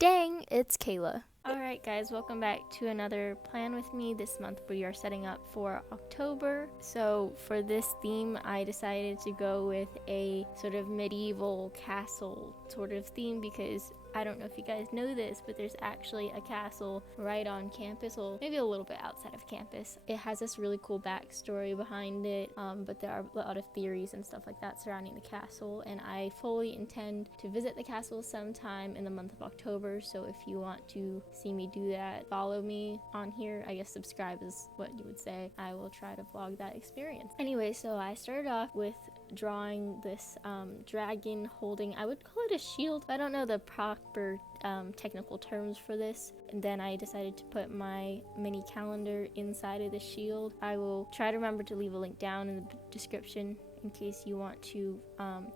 Dang, it's Kayla. Alright guys, welcome back to another plan with me. This month we are setting up for October. So for this theme, I decided to go with a sort of medieval castle sort of theme because I don't know if you guys know this, but there's actually a castle right on campus, well, maybe a little bit outside of campus. It has this really cool backstory behind it, but there are a lot of theories and stuff like that surrounding the castle, and I fully intend to visit the castle sometime in the month of October. So if you want to see me do that, follow me on here. I guess subscribe is what you would say. I will try to vlog that experience. Anyway, so I started off with drawing this dragon holding, I would call it a shield. I don't know the proper technical terms for this. And then I decided to put my mini calendar inside of the shield. I will try to remember to leave a link down in the description in case you want to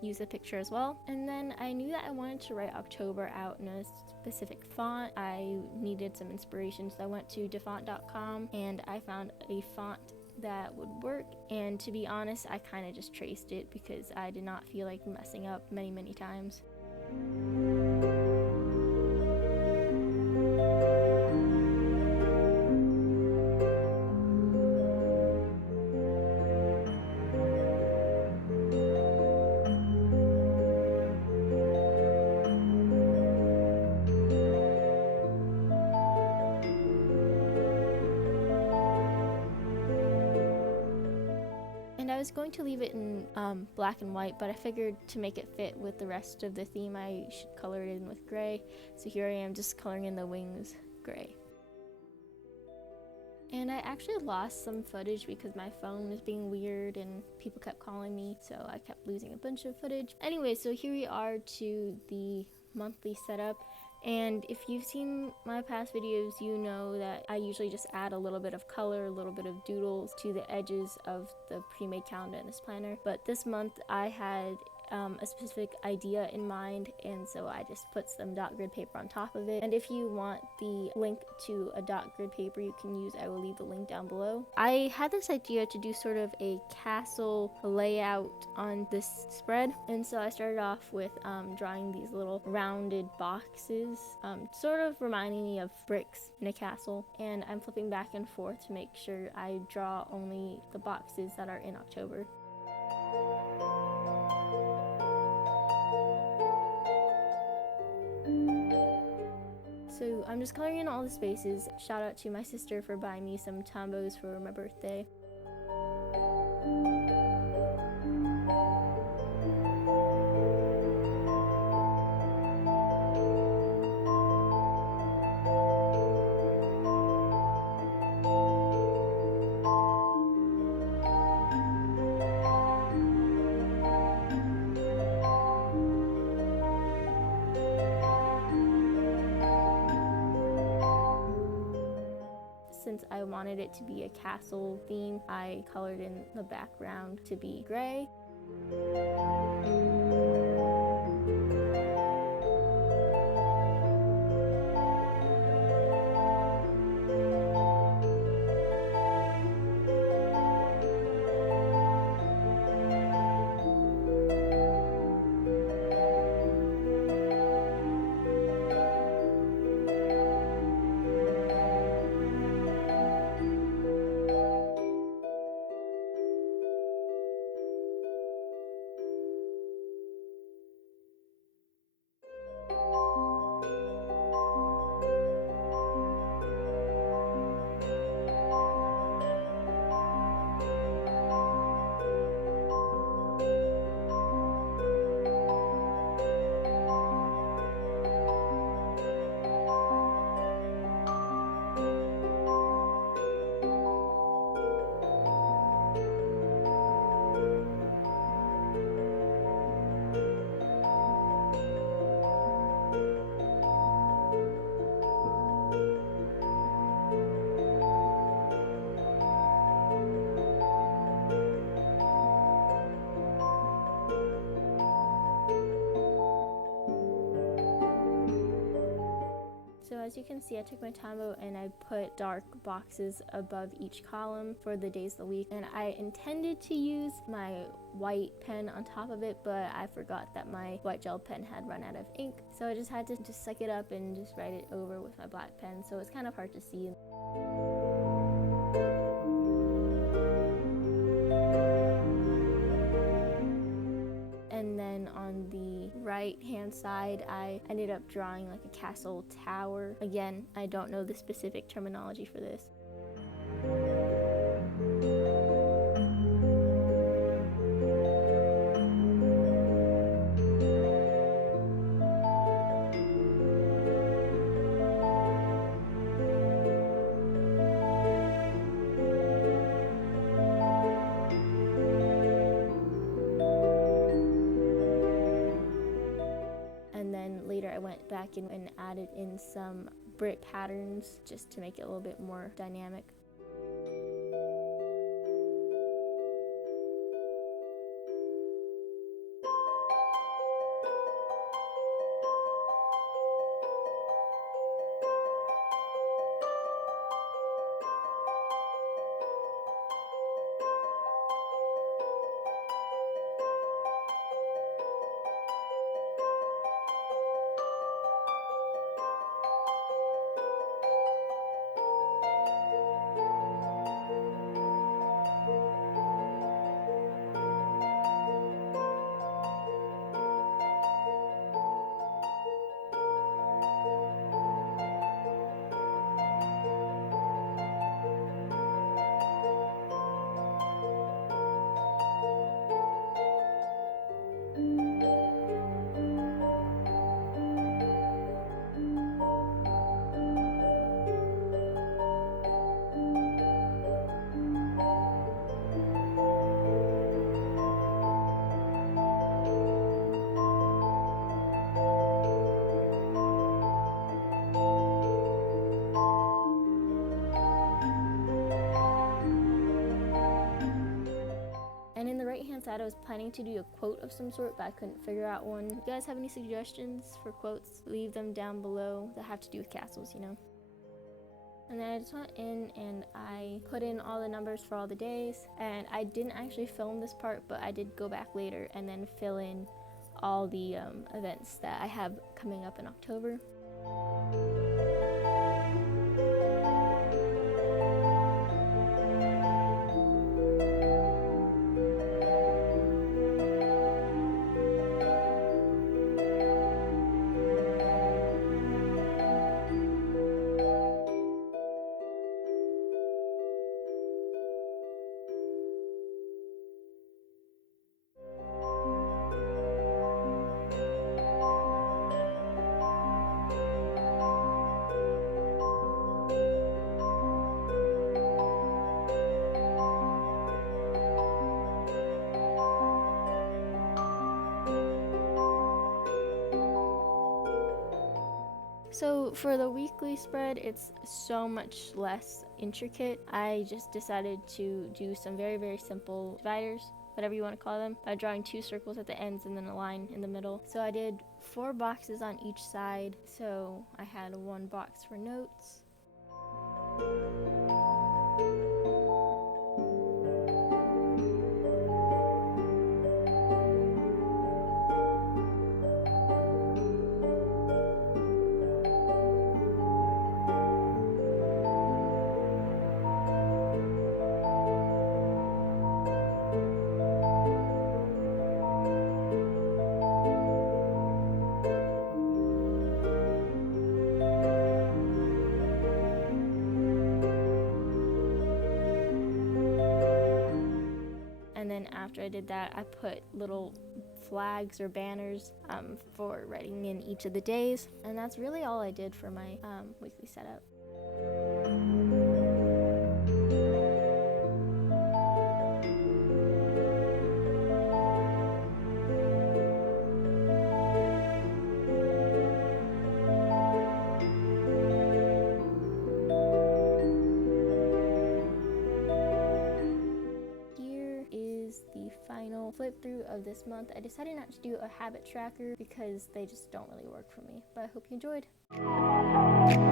use a picture as well. And then I knew that I wanted to write October out in a specific font. I needed some inspiration, so I went to defont.com and I found a font that would work, and to be honest, I kind of just traced it because I did not feel like messing up many times. And I was going to leave it in black and white, but I figured to make it fit with the rest of the theme, I should color it in with gray. So here I am just coloring in the wings gray. And I actually lost some footage because my phone was being weird and people kept calling me, so I kept losing a bunch of footage. Anyway, so here we are to the monthly setup. And if you've seen my past videos, you know that I usually just add a little bit of color, a little bit of doodles to the edges of the pre-made calendar in this planner. But this month I had a specific idea in mind, and so I just put some dot grid paper on top of it. And if you want the link to a dot grid paper you can use, I will leave the link down below. I had this idea to do sort of a castle layout on this spread, and so I started off with drawing these little rounded boxes, sort of reminding me of bricks in a castle, and I'm flipping back and forth to make sure I draw only the boxes that are in October. So I'm just coloring in all the spaces. Shout out to my sister for buying me some Tombos for my birthday. Since I wanted it to be a castle theme, I colored in the background to be gray. So as you can see, I took my Tombow and I put dark boxes above each column for the days of the week, and I intended to use my white pen on top of it, but I forgot that my white gel pen had run out of ink, so I just had to just suck it up and just write it over with my black pen, so it's kind of hard to see. And then on the right hand side, I ended up drawing like a castle tower. Again, I don't know the specific terminology for this. And then later I went back in and added in some brick patterns just to make it a little bit more dynamic. And in the right hand side, I was planning to do a quote of some sort, but I couldn't figure out one. If you guys have any suggestions for quotes, leave them down below that have to do with castles, you know. And then I just went in and I put in all the numbers for all the days, and I didn't actually film this part, but I did go back later and then fill in all the events that I have coming up in October. So for the weekly spread, it's so much less intricate. I just decided to do some very, very simple dividers, whatever you want to call them, by drawing 2 circles at the ends and then a line in the middle. So I did 4 boxes on each side. So I had 1 box for notes, and then after I did that, I put little flags or banners for writing in each of the days, and that's really all I did for my weekly setup. Flip through of this month. I decided not to do a habit tracker because they just don't really work for me, but I hope you enjoyed. bye.